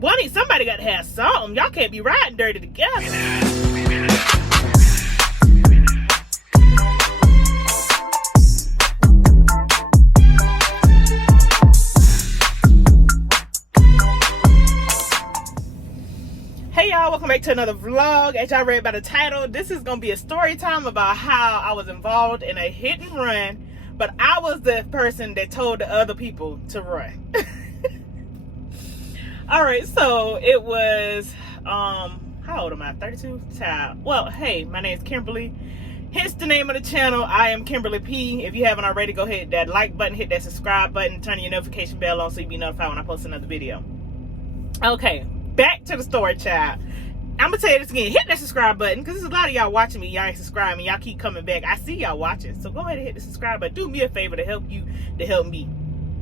somebody got to have something. Y'all can't be riding dirty together. Hey y'all, welcome back to another vlog. As y'all read by the title, this is gonna be a story time about how I was involved in a hit and run, but I was the person that told the other people to run. All right, so it was how old am I? 32? Child. Well, hey, my name is Kimberly. Hence the name of the channel. I am Kimberly P. If you haven't already, go hit that like button, hit that subscribe button, turn your notification bell on so you be notified when I post another video. Okay, back to the story, child. I'm gonna tell you this again. Hit that subscribe button because there's a lot of y'all watching me. Y'all ain't subscribing. Y'all keep coming back. I see y'all watching. So go ahead and hit the subscribe button. Do me a favor to help you, to help me.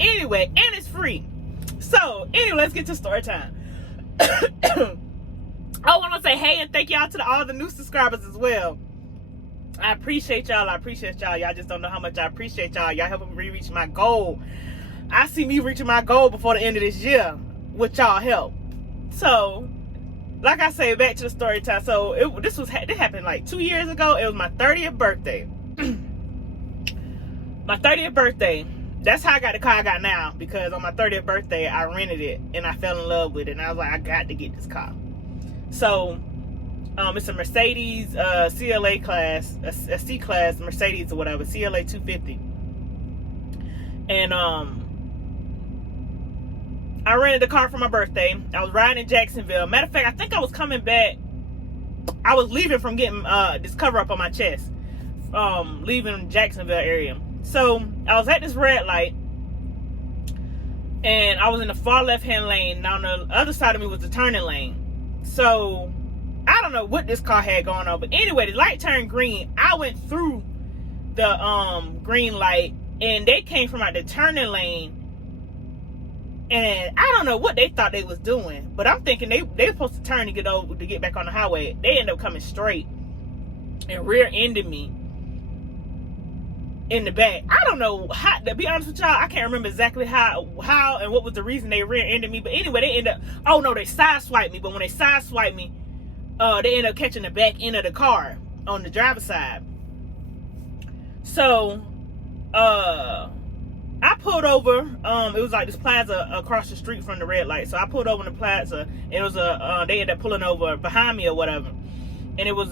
Anyway, and it's free. So, anyway, let's get to story time. I want to say hey and thank y'all to all the new subscribers as well. I appreciate y'all. I appreciate y'all. Y'all just don't know how much I appreciate y'all. Y'all helping me reach my goal. I see me reaching my goal before the end of this year with y'all help. So, like I say, back to the story time. So this happened like 2 years ago. It was my 30th birthday. My 30th birthday. That's how I got the car I got now, because on my 30th birthday I rented it and I fell in love with it and I was like, I got to get this car. So it's a Mercedes CLA class, a C class Mercedes or whatever, CLA 250. And I rented the car for my birthday. I was riding in Jacksonville. Matter of fact, I think I was coming back. I was leaving from getting this cover up on my chest. Leaving Jacksonville area. So I was at this red light and I was in the far left hand lane. Now on the other side of me was the turning lane. So I don't know what this car had going on, but anyway, the light turned green. I went through the green light and they came from out the turning lane. And I don't know what they thought they was doing, but I'm thinking they were supposed to turn to get over to get back on the highway. They ended up coming straight and rear-ended me in the back. I don't know how, to be honest with y'all, I can't remember exactly how and what was the reason they rear-ended me. But anyway, they ended up, oh no, they sideswiped me. But when they sideswiped me, they ended up catching the back end of the car on the driver's side. So, I pulled over. It was like this plaza across the street from the red light. So I pulled over in the plaza. And it was they ended up pulling over behind me or whatever. And it was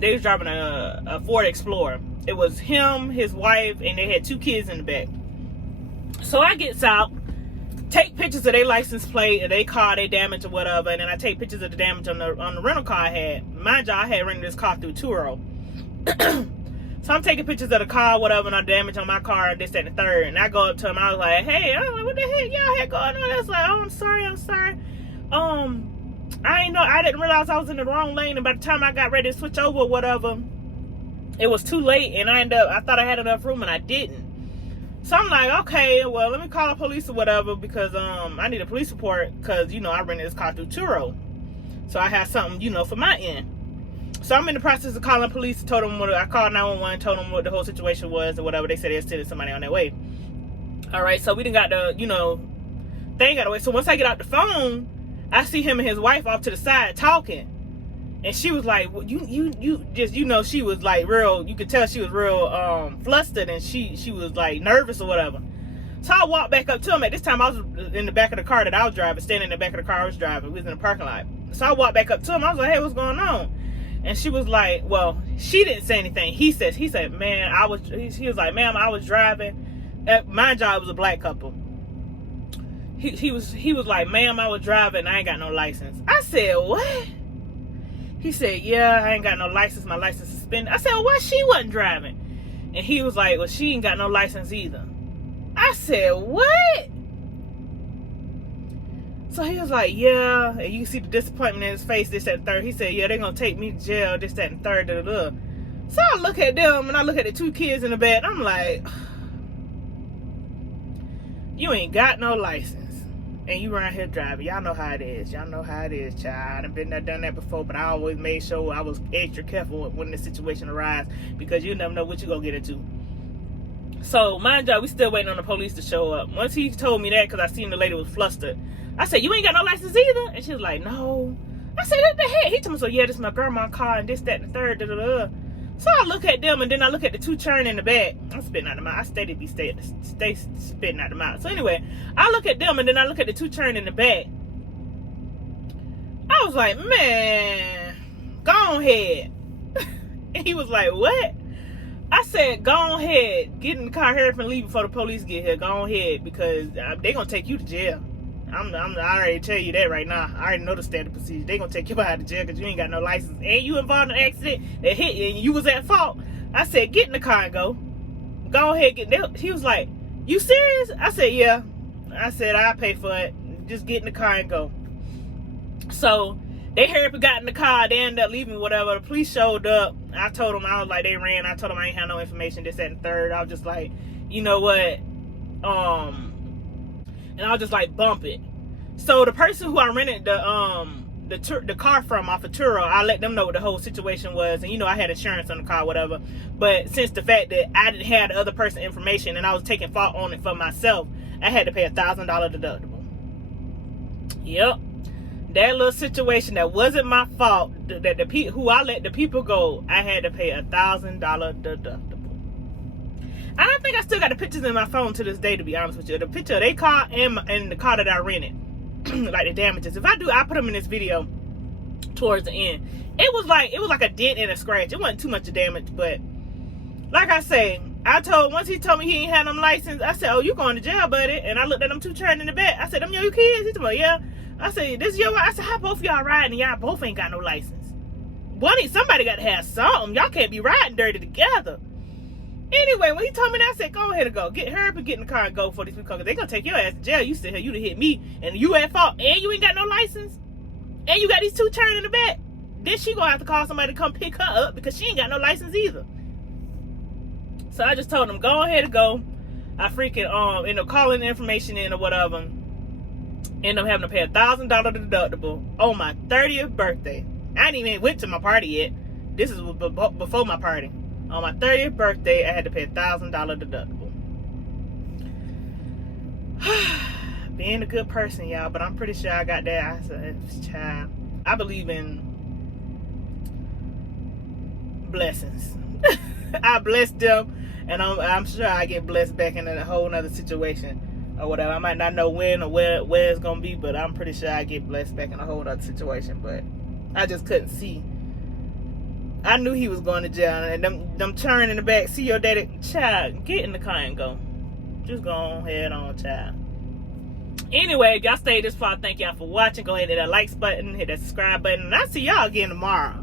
they was driving a Ford Explorer. It was him, his wife, and they had 2 kids in the back. So I gets out, take pictures of their license plate, or their car, their damage or whatever, and then I take pictures of the damage on the rental car I had. Mind you, I had rented this car through Turo. So I'm taking pictures of the car, whatever, and the damage on my car, this, that, and the third. And I go up to him, I was like, hey, what the heck y'all had going on? I was like, oh, I'm sorry. I didn't realize I was in the wrong lane, and by the time I got ready to switch over or whatever, it was too late, and I thought I had enough room, and I didn't. So I'm like, okay, well, let me call the police or whatever, because I need a police report, because, I rented this car through Turo. So I had something, for my end. So I'm in the process of calling police. Told them I called 911, told them what the whole situation was or whatever. They said they were sending somebody on their way. All right, so we didn't got the, thing got away. So once I get out the phone, I see him and his wife off to the side talking. And she was like, well, you just, she was like real, you could tell she was real flustered, and she was like nervous or whatever. So I walked back up to him. At this time, I was in the back of the car that I was driving, standing in the back of the car I was driving. We was in the parking lot. So I walked back up to him. I was like, hey, what's going on? And she was like, well, she didn't say anything. He said, man, he was like, ma'am, I was driving. Mind you, it was a black couple. He was like, ma'am, I was driving. I ain't got no license. I said, what? He said, yeah, I ain't got no license. My license is suspended. I said, well, why she wasn't driving? And he was like, well, she ain't got no license either. I said, what? So he was like, yeah, and you can see the disappointment in his face, this, that, and third. He said, yeah, they're going to take me to jail, this, that, and third, da, da, da. So I look at them, and I look at the 2 kids in the bed. I'm like, you ain't got no license, and you around here driving. Y'all know how it is. Y'all know how it is, child. I've been there, done that before, but I always made sure I was extra careful when the situation arises, because you never know what you're going to get into. So, mind you, we still waiting on the police to show up. Once he told me that, because I seen the lady was flustered, I said, you ain't got no license either? And she was like, no. I said, what the heck? He told me, so yeah, this is my grandma's car and this, that, and the third, da, da, da. So I look at them and then I look at the two churn in the back. I'm spitting out the mouth. I stay spitting out the mouth. So anyway, I look at them and then I look at the two churn in the back. I was like, man, go ahead. And he was like, what? I said, go ahead. Get in the car, hurry up and leave before the police get here. Go ahead, because they're going to take you to jail. I already tell you that right now. I already know the standard procedure. They're going to take you out of jail because you ain't got no license. And you involved in an accident that hit you and you was at fault. I said, get in the car and go. Go ahead, get there. He was like, you serious? I said, yeah. I said, I'll pay for it. Just get in the car and go. So they hurried up and got in the car. They ended up leaving, whatever. The police showed up. I told them, I was like, they ran. I told them I ain't had no information, this, that, and third. I was just like, you know what? And I was just like, bump it. So the person who I rented the car from off of Turo, I let them know what the whole situation was. And, you know, I had insurance on the car, whatever. But since the fact that I didn't have the other person's information and I was taking fault on it for myself, I had to pay $1,000 deductible. Yep. That little situation that wasn't my fault, that who I let the people go, I had to pay $1,000 deductible. I don't think I still got the pictures in my phone to this day, to be honest with you. The picture of their car and the car that I rented, like the damages. If I do, I put them in this video towards the end. It was like a dent and a scratch. It wasn't too much damage, but like I say, once he told me he ain't had them license, I said, oh, you going to jail, buddy? And I looked at them two churning in the back. I said, them your kids? He told me, yeah. I said, this is your wife? I said, how both of y'all riding and y'all both ain't got no license? Somebody got to have something. Y'all can't be riding dirty together. Anyway, when he told me that, I said, go ahead and go. Hurry up and get in the car and go for these people, because they're going to take your ass to jail. You sit here, you done hit me, and you at fault, and you ain't got no license, and you got these two turning in the back. Then she going to have to call somebody to come pick her up, because she ain't got no license either. So I just told them, go ahead and go. I freaking, end up calling the information in or whatever. End up having to pay $1,000 deductible on my 30th birthday. I ain't even went to my party yet. This is before my party. On my 30th birthday, I had to pay $1,000 deductible. Being a good person, y'all, but I'm pretty sure I got that. I said, child, I believe in blessings. I bless them, and I'm sure I get blessed back in a whole nother situation or whatever. I might not know when or where it's gonna be, but I'm pretty sure I get blessed back in a whole other situation. But I just couldn't see. I knew he was going to jail, and them turn in the back, see your daddy, child, get in the car and go. Just go ahead on, child. Anyway, if y'all stayed this far, thank y'all for watching. Go ahead and hit that like button, hit that subscribe button, and I'll see y'all again tomorrow.